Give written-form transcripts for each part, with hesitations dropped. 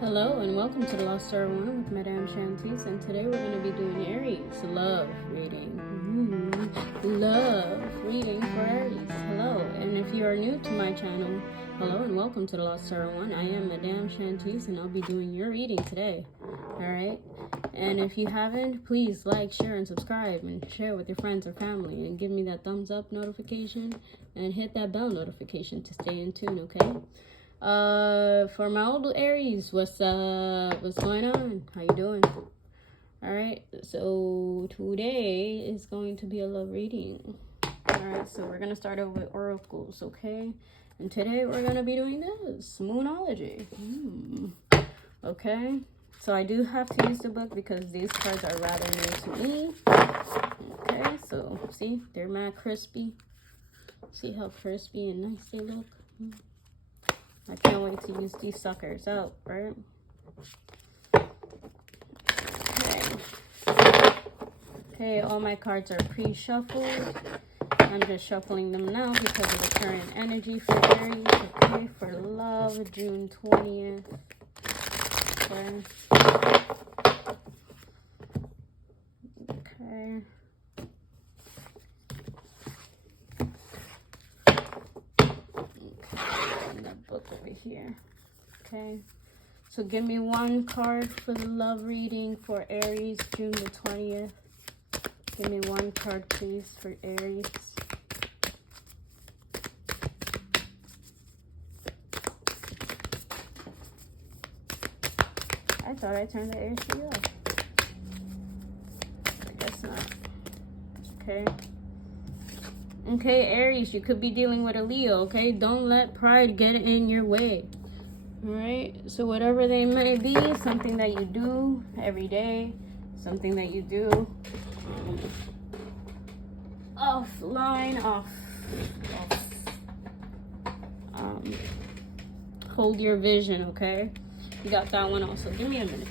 Hello and welcome to the Lost Star One with Madame Shantice, and today we're going to be doing Aries love reading. Love reading for Aries. Hello, and if you are new to my channel, hello and welcome to the Lost Star One. I am Madame Shantice, and I'll be doing your reading today. All right, and if you haven't, please like, share, and subscribe, and share with your friends or family, and give me that thumbs up notification, and hit that bell notification to stay in tune. Okay. For my old Aries, what's going on? How you doing? All right, so today is going to be a love reading. All right, so we're gonna start over with oracles, okay? And today we're gonna be doing this Moonology. Okay, so I do have to use the book because these cards are rather new to me. Okay, so see, they're mad crispy. See how crispy and nice they look. I can't wait to use these suckers out, right? Okay, all my cards are pre-shuffled. I'm just shuffling them now because of the current energy for Aries. Okay, for love, June 20th. Okay. Okay. Book over here. Okay, so give me one card for the love reading for Aries, June the 20th. Give me one card, please, for Aries. I thought I turned the AC off. I guess not. Okay. Okay, Aries, you could be dealing with a Leo, okay? Don't let pride get in your way. Alright, so whatever they may be, something that you do every day, something that you do offline, hold your vision, okay? You got that one also. Give me a minute.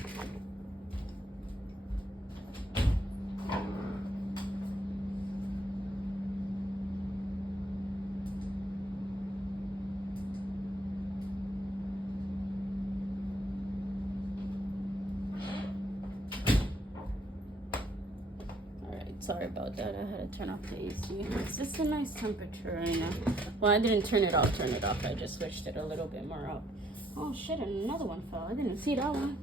Sorry about that. I had to turn off the AC. It's just a nice temperature right now. Well, I didn't turn it off. I just switched it a little bit more up. Oh shit, and another one fell. I didn't see that one.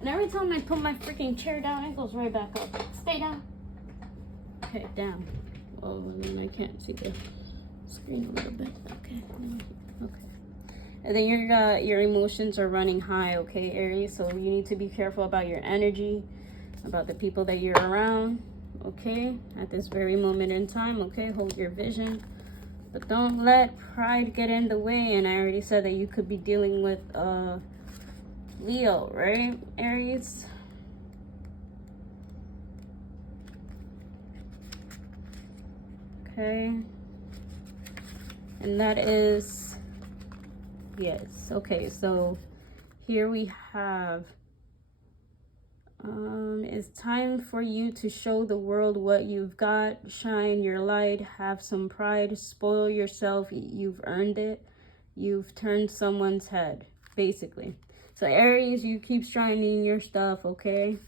And every time I put my freaking chair down, it goes right back up. Stay down. Okay, down. Oh, and then I can't see the screen a little bit. Okay. Okay. And then your emotions are running high, okay, Aries? So you need to be careful about your energy, about the people that you're around, okay, at this very moment in time, okay? Hold your vision, but don't let pride get in the way. And I already said that you could be dealing with Leo, right, Aries? Okay, and that is, yes, okay, so here we have it's time for you to show the world what you've got. Shine your light, have some pride, spoil yourself. You've earned it. You've turned someone's head, basically. So Aries, you keep shining your stuff, okay?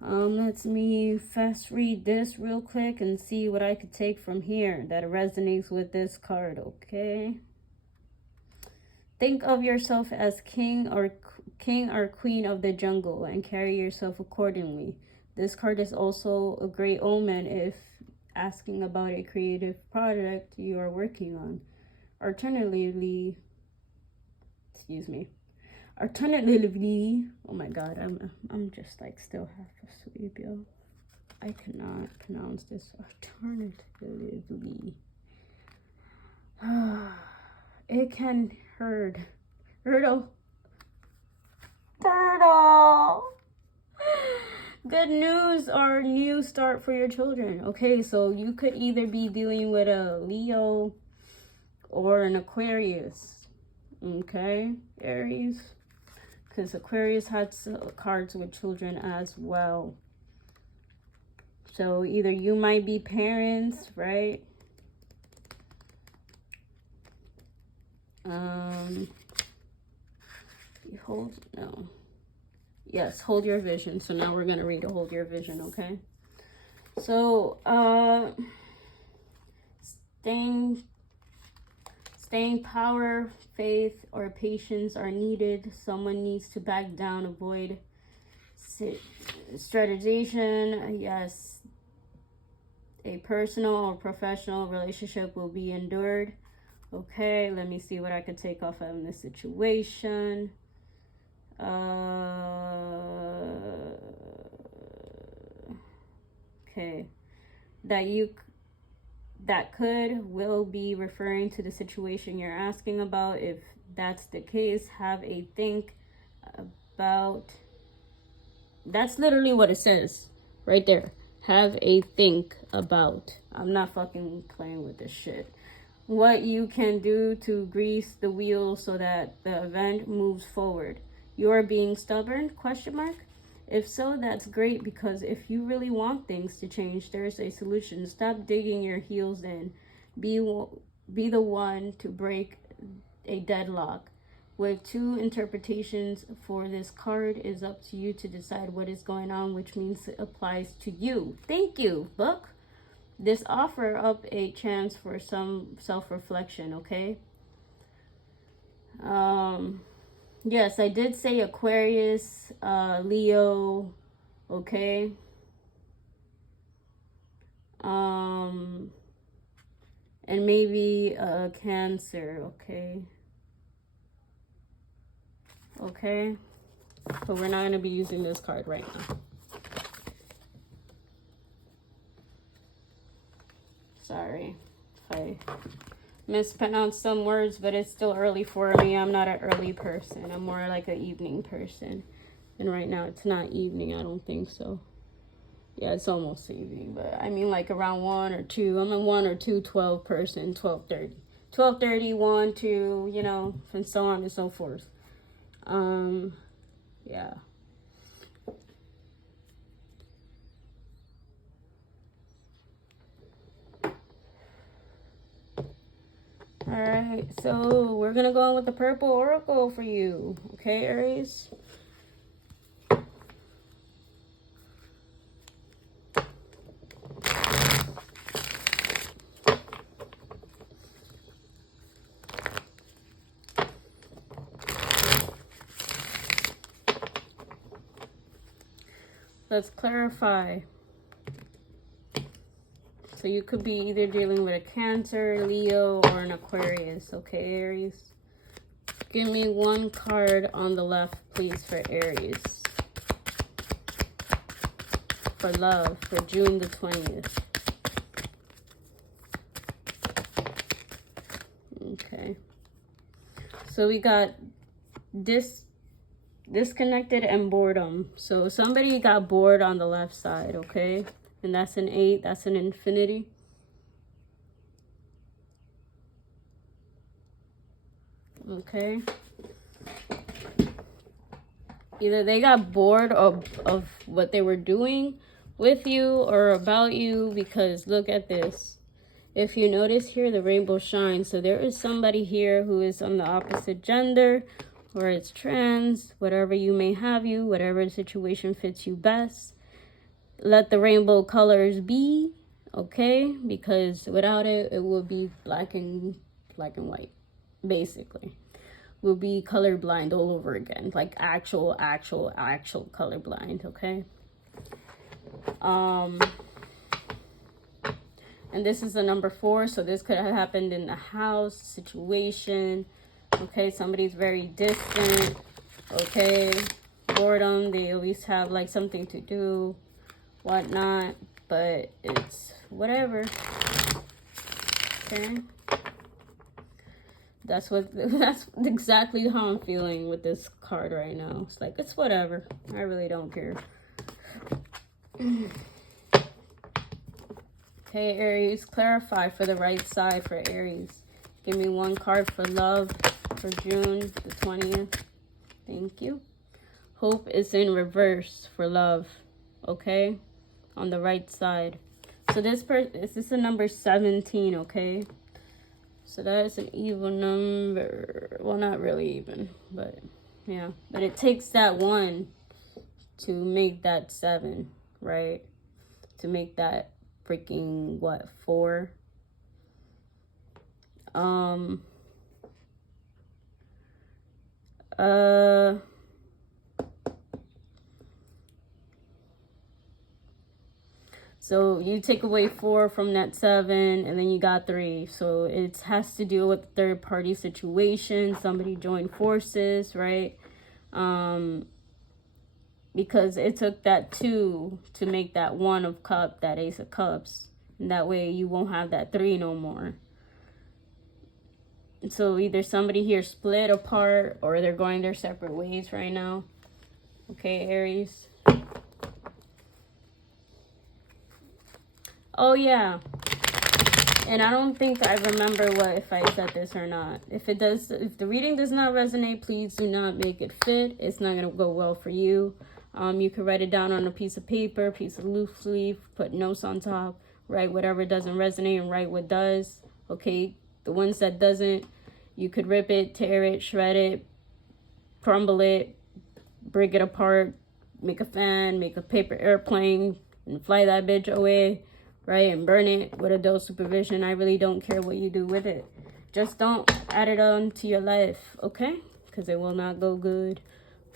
Let me fast read this real quick and see what I could take from here that resonates with this card, okay? Think of yourself as king or queen of the jungle and carry yourself accordingly. This card is also a great omen if asking about a creative project you are working on. Alternatively, oh my god, I'm just like still half asleep, yo. I cannot pronounce this. Alternatively. It can hurdle. Good news or new start for your children. Okay, so you could either be dealing with a Leo or an Aquarius. Okay, Aries, because Aquarius has cards with children as well. So either you might be parents, right? hold, no. Yes, hold your vision. So now we're going to read hold your vision, okay? So, staying power, faith, or patience are needed. Someone needs to back down, avoid strategization. Yes, a personal or professional relationship will be endured. Okay, let me see what I could take off of this situation. Okay, will be referring to the situation you're asking about. If that's the case, have a think about. That's literally what it says right there. Have a think about. I'm not fucking playing with this shit. What you can do to grease the wheel so that the event moves forward. You're being stubborn? Question mark. If so, that's great, because if you really want things to change, there's a solution. Stop digging your heels in. Be the one to break a deadlock. With two interpretations for this card, is up to you to decide what is going on, which means it applies to you. Thank you, book. This offer up a chance for some self-reflection, okay? Yes, I did say Aquarius, Leo, okay? And maybe Cancer, okay? Okay? But we're not going to be using this card right now. Sorry if I mispronounced some words, but it's still early for me. I'm not an early person. I'm more like an evening person. And right now it's not evening, I don't think so. Yeah, it's almost evening, but I mean like around 1 or 2. I'm a 1 or 2, 12 person, 12:30. 12:30, 1, 2, you know, and so on and so forth. Yeah. All right, so we're gonna go on with the purple oracle for you, okay, Aries? Let's clarify. So you could be either dealing with a Cancer, Leo, or an Aquarius, okay, Aries? Give me one card on the left, please, for Aries. For love, for June the 20th. Okay. So we got disconnected and boredom. So somebody got bored on the left side, okay? And that's an 8, that's an infinity. Okay. Either they got bored of what they were doing with you or about you, because look at this. If you notice here, the rainbow shines. So there is somebody here who is on the opposite gender, or it's trans, whatever you may have you, whatever situation fits you best. Let the rainbow colors be, okay? Because without it, it will be black and white, basically. We'll be colorblind all over again, like actual colorblind, okay? And this is the number 4, so this could have happened in a house situation, okay? Somebody's very distant, okay? Boredom, they always have like something to do, whatnot, but it's whatever, okay? That's exactly how I'm feeling with this card right now. It's like, it's whatever. I really don't care. Okay, Aries, clarify for the right side for Aries. Give me one card for love for June the 20th. Thank you. Hope is in reverse for love, okay? On the right side. So this is a number 17, okay? So that is an even number. Well, not really even, but Yeah, but it takes that 1 to make that 7, right? To make that freaking, what, 4? So you take away 4 from that 7, and then you got 3. So it has to do with third party situation. Somebody joined forces, right? Because it took that 2 to make that 1 of cup, that ace of cups. And that way you won't have that 3 no more. So either somebody here split apart or they're going their separate ways right now. Okay, Aries. Oh, yeah. And I don't think I remember if I said this or not. If the reading does not resonate, please do not make it fit. It's not going to go well for you. You can write it down on a piece of paper, piece of loose leaf, put notes on top, write whatever doesn't resonate and write what does. Okay, the ones that doesn't, you could rip it, tear it, shred it, crumble it, break it apart, make a fan, make a paper airplane, and fly that bitch away, right? And burn it with adult supervision. I really don't care what you do with it. Just don't add it on to your life, okay? Because it will not go good.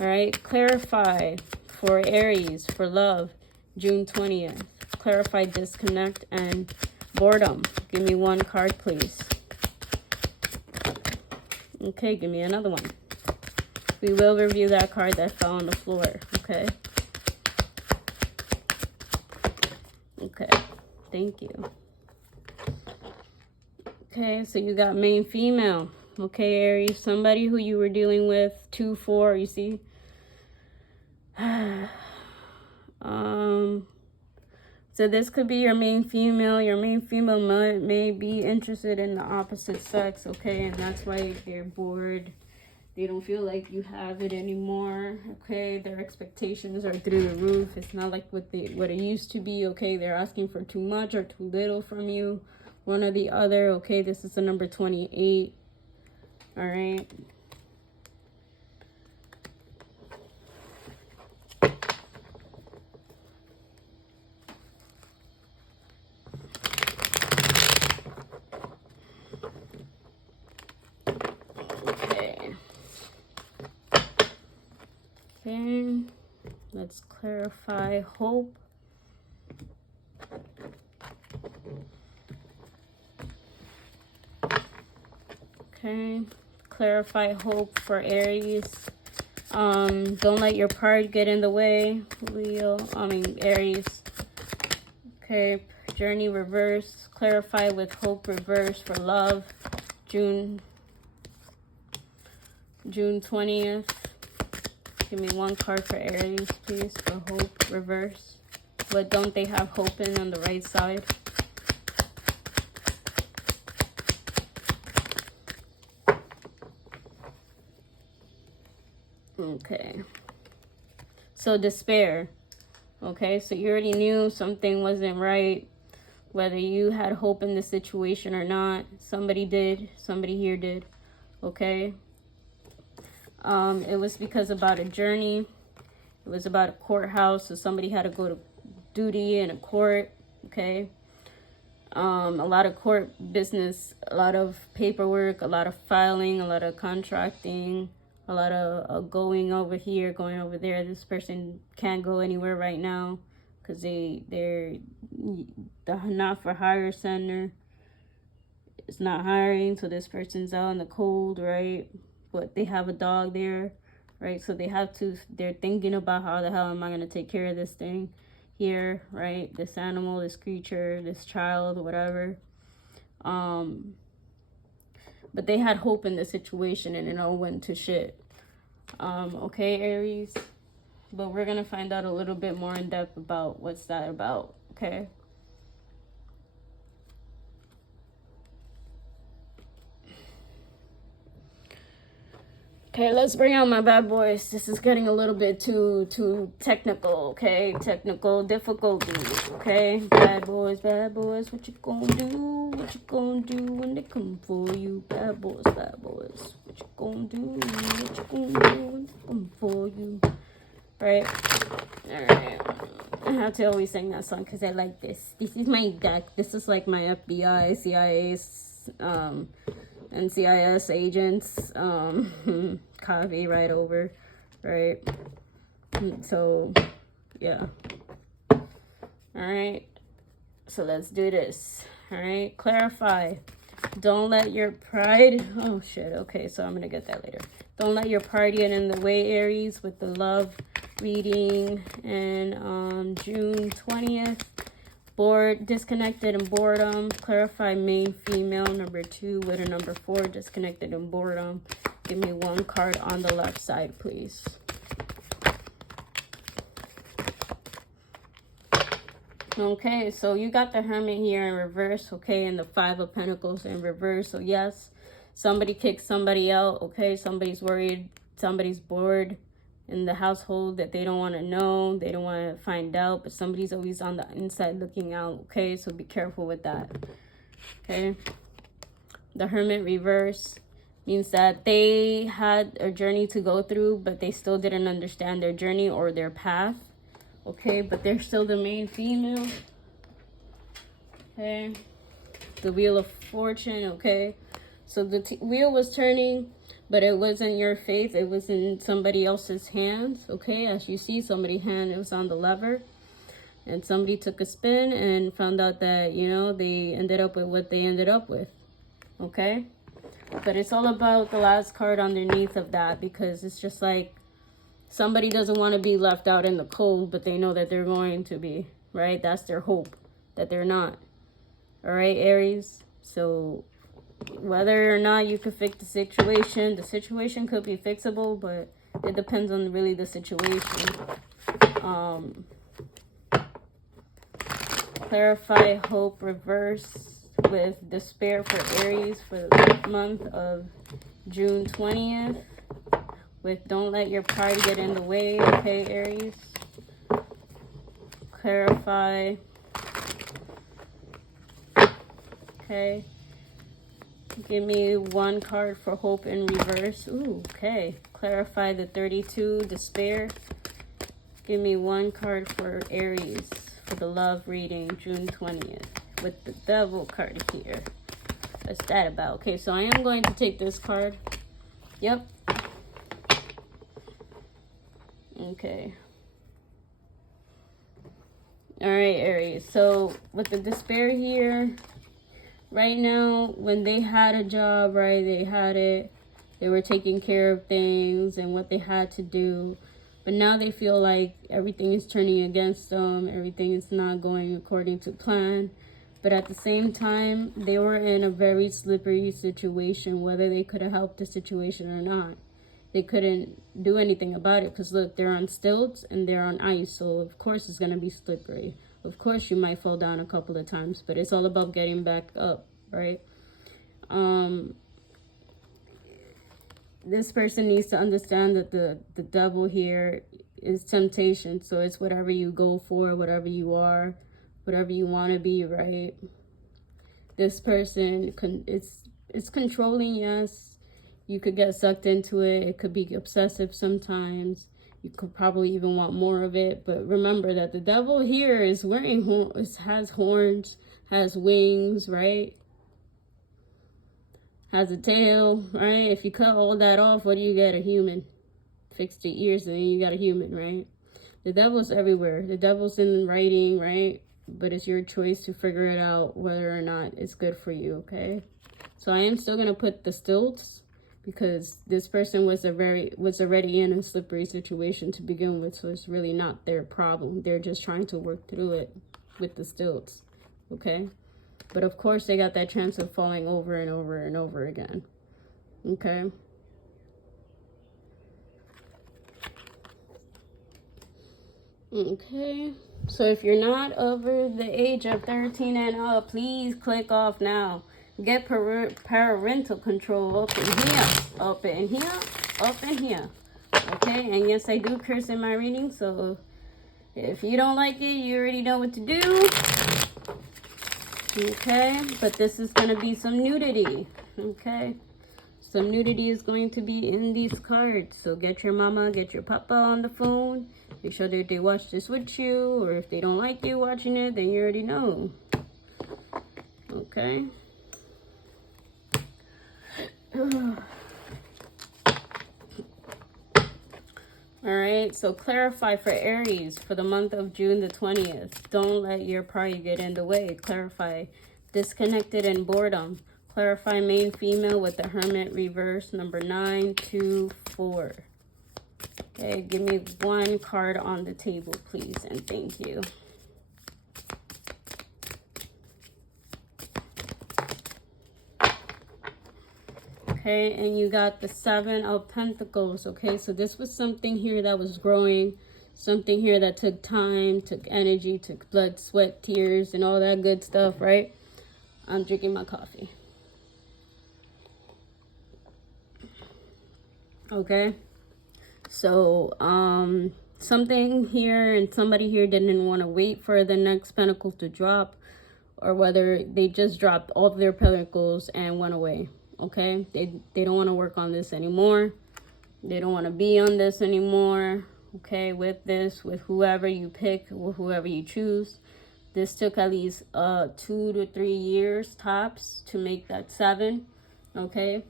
All right, clarify for Aries, for love, June 20th. Clarify disconnect and boredom. Give me 1 card, please. Okay, give me another one. We will review that card that fell on the floor, okay? Okay, thank you. Okay, so you got main female. Okay, Aries, somebody who you were dealing with, 2-4, you see? So this could be your main female. Your main female may be interested in the opposite sex, okay? And that's why they're bored. They don't feel like you have it anymore, okay? Their expectations are through the roof. It's not like what it used to be, okay? They're asking for too much or too little from you. One or the other, okay? This is the number 28, all right? Okay, let's clarify hope. Okay, clarify hope for Aries. Don't let your pride get in the way, Aries. Okay, journey reverse. Clarify with hope reverse for love, June 20th. Give me 1 card for Aries, please, for hope reverse. What don't they have hope in on the right side? Okay. So despair. Okay, so you already knew something wasn't right. Whether you had hope in the situation or not. Somebody did. Somebody here did. Okay. It was because about a journey. It was about a courthouse. So somebody had to go to duty in a court. Okay. A lot of court business, a lot of paperwork, a lot of filing, a lot of contracting, a lot of going over here, going over there. This person can't go anywhere right now because they're the not for hire center. It's not hiring, so this person's out in the cold, right? But they have a dog there, right? So they're thinking about how the hell am I going to take care of this thing here, right? This animal, this creature, this child, whatever. But they had hope in the situation and it all went to shit. Okay, Aries? But we're going to find out a little bit more in depth about what's that about, okay? Okay, let's bring out my bad boys. This is getting a little bit too technical, okay? Technical difficulties, okay? Bad boys, what you gonna do? What you gonna do when they come for you? Bad boys, what What you gonna do? What you gonna do? I'm for you. Right? Alright. I have to always sing that song because I like this. This is my deck. This is like my FBI, CIA, NCIS agents. Copy right over. Right? So, yeah. Alright. So let's do this. Alright? Clarify. Don't let your pride... Oh, shit. Okay, so I'm going to get that later. Don't let your pride get in the way, Aries, with the love reading. And on June 20th, bored, disconnected, and boredom. Clarify main female, number 2, with a number 4, disconnected and boredom. Give me one card on the left side, please. Okay, so you got the Hermit here in reverse, okay, and the 5 of Pentacles in reverse. So yes, somebody kicked somebody out, okay? Somebody's worried, somebody's bored in the household that they don't want to know, they don't want to find out, but somebody's always on the inside looking out, okay? So be careful with that, okay? The Hermit reverse means that they had a journey to go through, but they still didn't understand their journey or their path. Okay, but they're still the main female. Okay. The Wheel of Fortune, okay. So the wheel was turning, but it wasn't your faith. It was in somebody else's hands, okay. As you see, somebody's hand, it was on the lever. And somebody took a spin and found out that, you know, they ended up with what they ended up with, okay. But it's all about the last card underneath of that, because it's just like, somebody doesn't want to be left out in the cold, but they know that they're going to be, right? That's their hope, that they're not. All right, Aries? So whether or not you could fix the situation could be fixable, but it depends on really the situation. Clarify hope reverse with despair for Aries for the month of June 20th. With don't let your pride get in the way, okay, Aries? Clarify. Okay. Give me one card for hope in reverse. Ooh, okay. Clarify the 32, despair. Give me one card for Aries for the love reading, June 20th. With the Devil card here. What's that about? Okay, so I am going to take this card. Yep. Okay. All right, Aries. So with the despair here, right now, when they had a job, right, they had it, they were taking care of things and what they had to do. But now they feel like everything is turning against them. Everything is not going according to plan. But at the same time, they were in a very slippery situation, whether they could have helped the situation or not. They couldn't do anything about it because, look, they're on stilts and they're on ice. So, of course, it's going to be slippery. Of course, you might fall down a couple of times, but it's all about getting back up, right? This person needs to understand that the devil here is temptation. So it's whatever you go for, whatever you are, whatever you want to be, right? This person, it's controlling, yes. You could get sucked into it. It could be obsessive sometimes. You could probably even want more of it. But remember that the devil here is wearing has horns, has wings, right? Has a tail, right? If you cut all that off, what do you get? A human. Fix the ears and then you got a human, right? The devil's everywhere. The devil's in writing, right? But it's your choice to figure it out whether or not it's good for you, okay? So I am still going to put the stilts, because this person was already in a slippery situation to begin with, so it's really not their problem. They're just trying to work through it with the stilts, okay? But of course, they got that chance of falling over and over and over again, okay? Okay, so if you're not over the age of 13 and up, please click off now. Get parental control up in here, up in here, up in here. Okay, and yes, I do curse in my reading, so if you don't like it, you already know what to do. Okay, but this is going to be some nudity. Okay, some nudity is going to be in these cards. So get your mama, get your papa on the phone. Make sure that they watch this with you. Or if they don't like you watching it, then you already know. Okay. Alright, so clarify for Aries for the month of June the 20th. Don't let your pride get in the way. Clarify disconnected and boredom. Clarify main female with the Hermit reverse, number 924. Okay, give me one card on the table, please, and thank you. Okay, and you got the Seven of Pentacles. Okay, so this was something here that was growing, something here that took time, took energy, took blood, sweat, tears, and all that good stuff, right? I'm drinking my coffee. Okay, so something here and somebody here didn't want to wait for the next pentacle to drop, or whether they just dropped all of their pentacles and went away. Okay, they don't want to work on this anymore. They don't want to be on this anymore. Okay, with this, with whoever you pick or whoever you choose. This took at least 2 to 3 years tops to make that 7. Okay,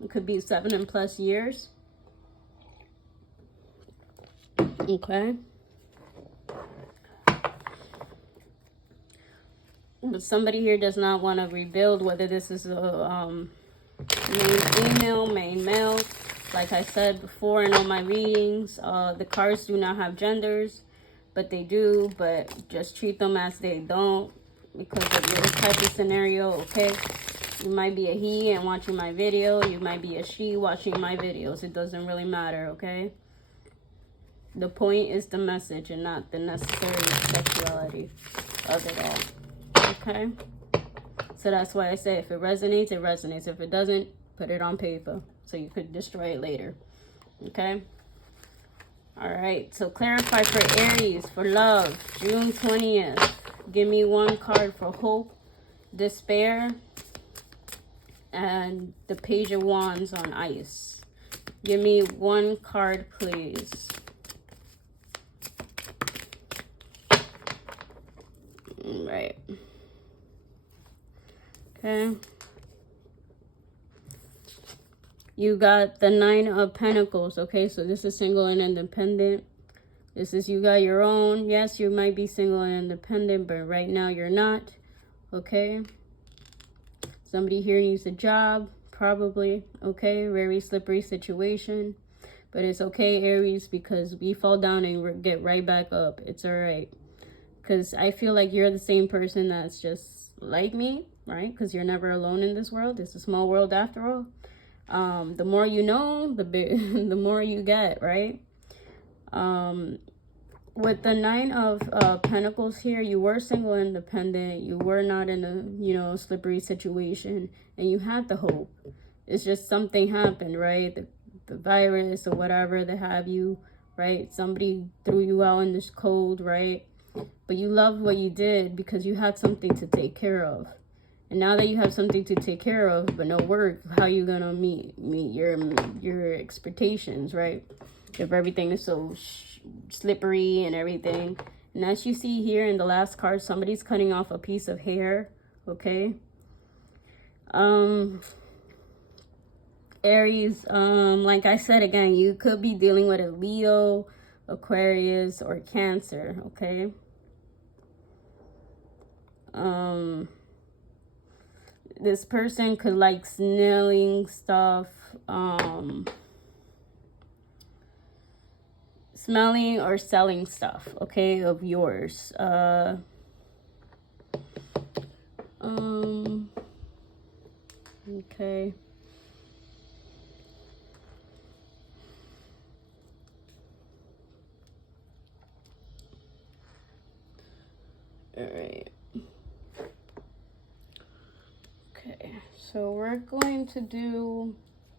it could be 7 and plus years. Okay. But somebody here does not want to rebuild, whether this is a main female, main male. Like I said before in all my readings, the cards do not have genders, but they do. But just treat them as they don't, because of this type of scenario. Okay, you might be a he and watching my video. You might be a she watching my videos. It doesn't really matter. Okay, the point is the message and not the necessary sexuality of it all. Okay, so that's why I say if it resonates, it resonates. If it doesn't, put it on paper so you could destroy it later. Okay. All right, so clarify for Aries for love, June 20th. Give me one card for hope, despair, and the Page of Wands on ice. Give me one card, please. All right. Okay. You got the Nine of Pentacles. Okay, so this is single and independent. This is you got your own. Yes, you might be single and independent, but right now you're not. Okay. Somebody here needs a job, probably. Okay, very slippery situation. But it's okay, Aries, because we fall down and get right back up. It's all right. Because I feel like you're the same person that's just like me, right? Because you're never alone in this world. It's a small world after all. The more you know, the more you get, right? With the Nine of Pentacles here, you were single and independent. You were not in a, slippery situation. And you had the hope. It's just something happened, right? The virus or whatever they have you, right? Somebody threw you out in this cold, right? But you loved what you did because you had something to take care of. And now that you have something to take care of, but no work, how are you going to meet your expectations, right? If everything is so slippery and everything. And as you see here in the last card, somebody's cutting off a piece of hair, okay? Aries, like I said again, you could be dealing with a Leo, Aquarius, or Cancer, okay? This person could like smelling stuff, smelling or selling stuff, okay, of yours. Okay. All right. Okay, so we're going to do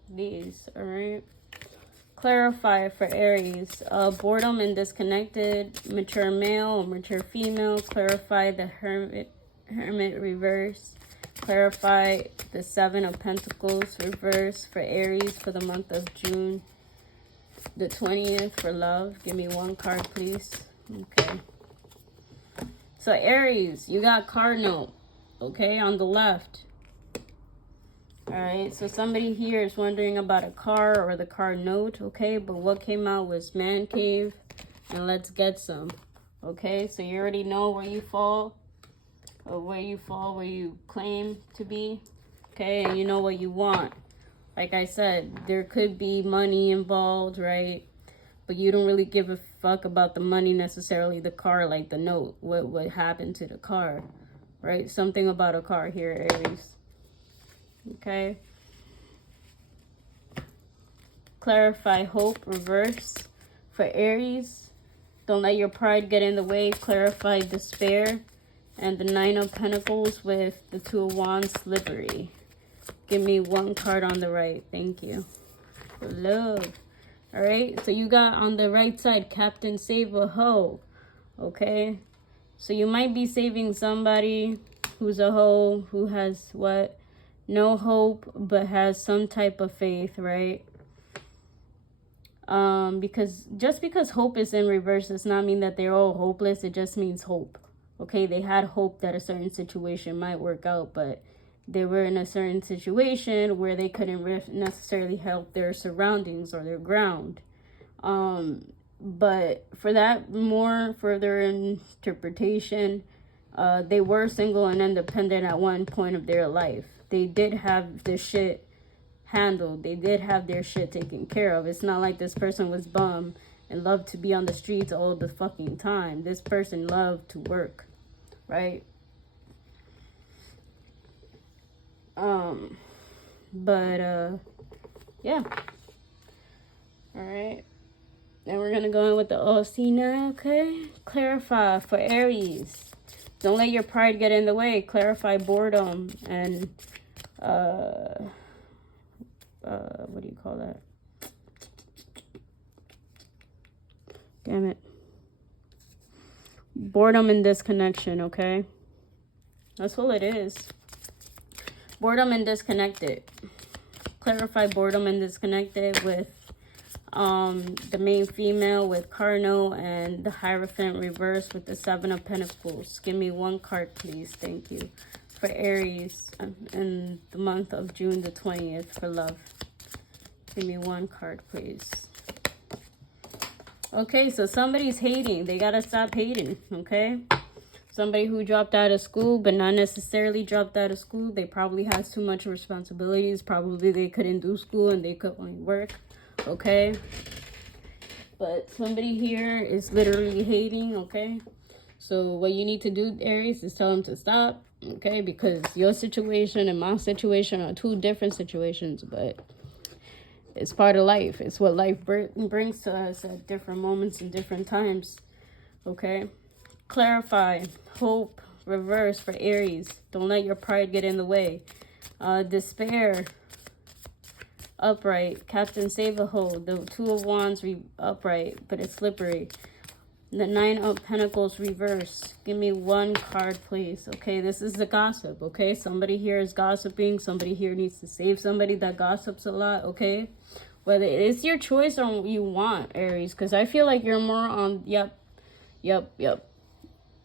these, all right? Clarify for Aries, boredom and disconnected, mature male or mature female. Clarify the hermit reverse, Clarify the Seven of Pentacles reverse for Aries for the month of June the 20th for love. Give me one card, please. Okay. So Aries, you got Cardinal, okay, on the left. All right, so somebody here is wondering about a car or the car note, okay? But what came out was Man Cave and Let's Get Some, okay? So you already know where you fall, or where you claim to be, okay? And you know what you want. Like I said, there could be money involved, right? But you don't really give a fuck about the money necessarily, the car, like the note. What happened to the car, right? Something about a car here, Aries. Okay. Clarify hope reverse for Aries. Don't let your pride get in the way. Clarify despair. And the Nine of Pentacles with the Two of Wands, slippery. Give me one card on the right. Thank you. For love. All right. So you got on the right side, Captain Save a Hoe. Okay. So you might be saving somebody who's a hoe, who has what? No hope, but has some type of faith, right? Because just because hope is in reverse does not mean that they're all hopeless. It just means hope. Okay, they had hope that a certain situation might work out, but they were in a certain situation where they couldn't necessarily help their surroundings or their ground. But for that more further interpretation, they were single and independent at one point of their life. They did have their shit handled. They did have their shit taken care of. It's not like this person was bum and loved to be on the streets all the fucking time. This person loved to work, right? Yeah. All right. Then we're going to go in with the OC now, okay? Clarify for Aries. Don't let your pride get in the way. Clarify boredom and, what do you call that? Damn it. Boredom and disconnection, okay? That's all it is. Boredom and disconnected. Clarify boredom and disconnected with the main female with Cardinal and the Hierophant reverse with the Seven of Pentacles. Give me one card, please. Thank you. For Aries in the month of June the 20th for love. Give me one card, please. Okay, so somebody's hating. They gotta stop hating, okay? Somebody who dropped out of school, but not necessarily dropped out of school. They probably has too much responsibilities. Probably they couldn't do school and they could only work, okay? But somebody here is literally hating, okay? So what you need to do, Aries, is tell them to stop, okay? Because your situation and my situation are two different situations, but it's part of life. It's what life brings to us at different moments and different times, okay? Clarify hope reverse for Aries. Don't let your pride get in the way. Despair upright. Captain Save a Hoe. The Two of Wands upright, but it's slippery. The Nine of Pentacles reverse. Give me one card, please. Okay, this is the gossip, okay? Somebody here is gossiping. Somebody here needs to save somebody that gossips a lot, okay? Whether it's your choice or what you want, Aries, because I feel like you're more on, yep.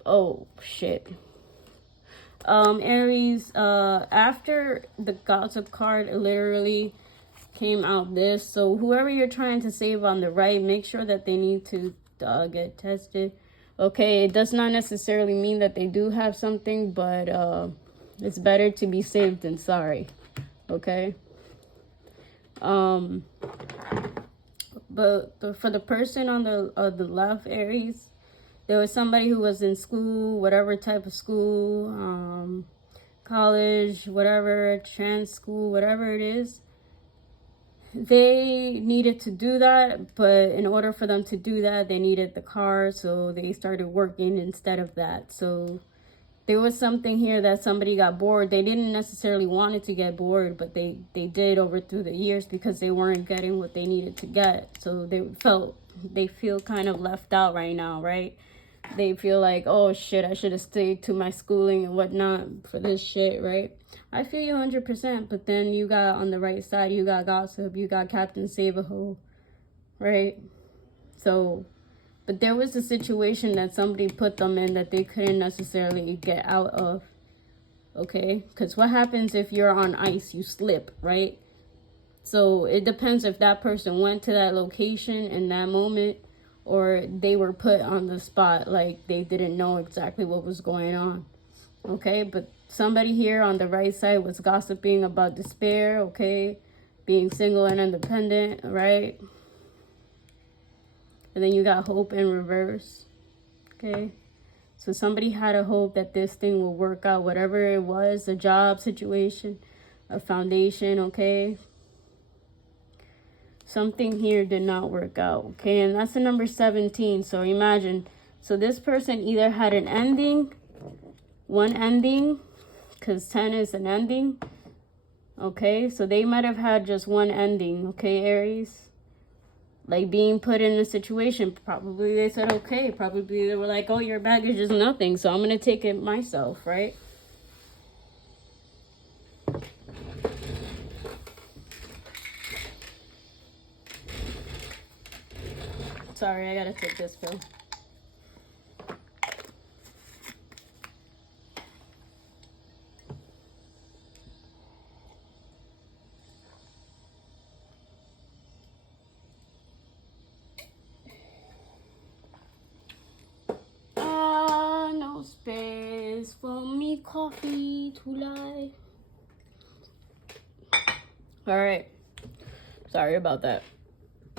Oh, shit. Aries, after the gossip card, it literally came out this. So whoever you're trying to save on the right, make sure that they need to get tested. Okay, it does not necessarily mean that they do have something, but it's better to be saved than sorry. Okay. But for the person on the left, Aries, there was somebody who was in school, whatever type of school, college, whatever, trans school, whatever it is. They needed to do that, but in order for them to do that, they needed the car, so they started working instead of that. So there was something here that somebody got bored. They didn't necessarily want it to get bored, but they did over through the years because they weren't getting what they needed to get. So they feel kind of left out right now, right? they feel like, oh shit, I should have stayed to my schooling and whatnot for this shit, right? I feel you 100%, but then you got on the right side, you got gossip, you got Captain Save-A-Ho, right? So, but there was a situation that somebody put them in that they couldn't necessarily get out of, okay? Because what happens if you're on ice? You slip, right? So it depends if that person went to that location in that moment or they were put on the spot, like they didn't know exactly what was going on, okay? But somebody here on the right side was gossiping about despair, okay? Being single and independent, right? And then you got hope in reverse, okay? So somebody had a hope that this thing will work out, whatever it was, a job situation, a foundation, okay? Something here did not work out, okay? And that's the number 17. So imagine, so this person either had an ending, one ending, because 10 is an ending, okay? So they might have had just one ending, okay, Aries? Like being put in a situation, probably they said, okay, probably they were like, oh, your baggage is nothing, so I'm going to take it myself, right? Sorry, I gotta take this pill. No space for me, coffee to lie. All right. Sorry about that.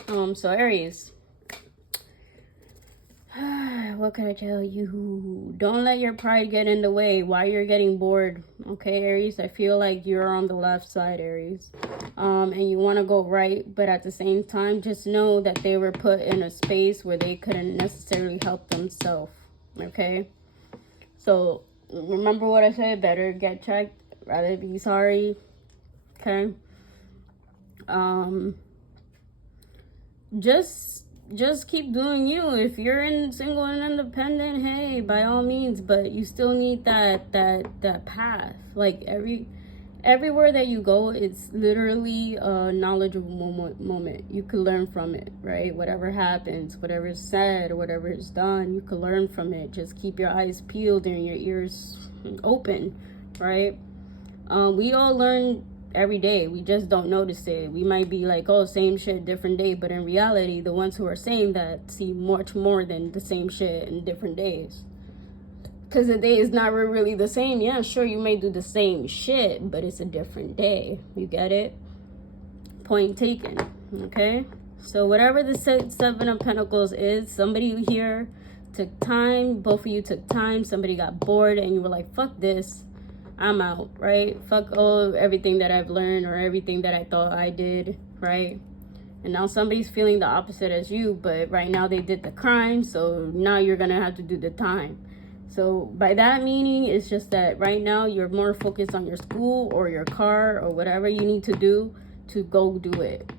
So Aries. What can I tell you? Don't let your pride get in the way while you're getting bored. Okay, Aries? I feel like you're on the left side, Aries. And you want to go right, but at the same time, just know that they were put in a space where they couldn't necessarily help themselves. Okay? So, remember what I said. Better get checked. Rather be sorry. Okay? Just keep doing you. If you're in single and independent, hey, by all means, but you still need that path. Like everywhere that you go, it's literally a knowledgeable moment. You could learn from it, right? Whatever happens, whatever is said, or whatever is done, you could learn from it. Just keep your eyes peeled and your ears open, right? We all learn every day. We just don't notice it. We might be like, oh, same shit, different day. But in reality, the ones who are saying that see much more than the same shit in different days. Because the day is not really the same. Yeah, sure, you may do the same shit, but it's a different day. You get it? Point taken. Okay? So whatever the Seven of Pentacles is, somebody here took time. Both of you took time. Somebody got bored and you were like, fuck this. I'm out, right? Fuck everything that I've learned or everything that I thought I did, right? And now somebody's feeling the opposite as you, but right now they did the crime, so now you're gonna have to do the time. So by that meaning, it's just that right now you're more focused on your school or your car or whatever you need to do to go do it.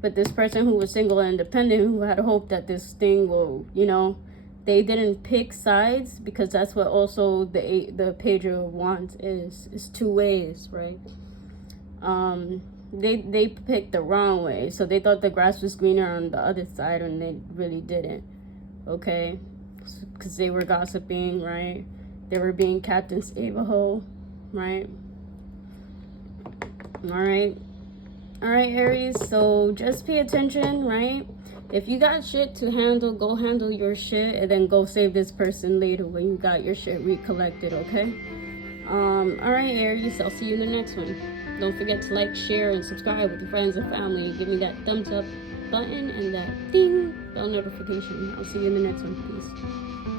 But this person who was single and independent, who had hope that this thing will, you know, they didn't pick sides, because that's what also the Page of Wands is. It's two ways, right? They picked the wrong way. So they thought the grass was greener on the other side, and they really didn't. Okay? Because they were gossiping, right? They were being Captain Save-A-Ho, right? Alright, Aries. So just pay attention, right? If you got shit to handle, go handle your shit, and then go save this person later when you got your shit recollected, okay? Alright, Aries, I'll see you in the next one. Don't forget to like, share, and subscribe with your friends and family, and give me that thumbs up button and that ding bell notification. I'll see you in the next one. Peace.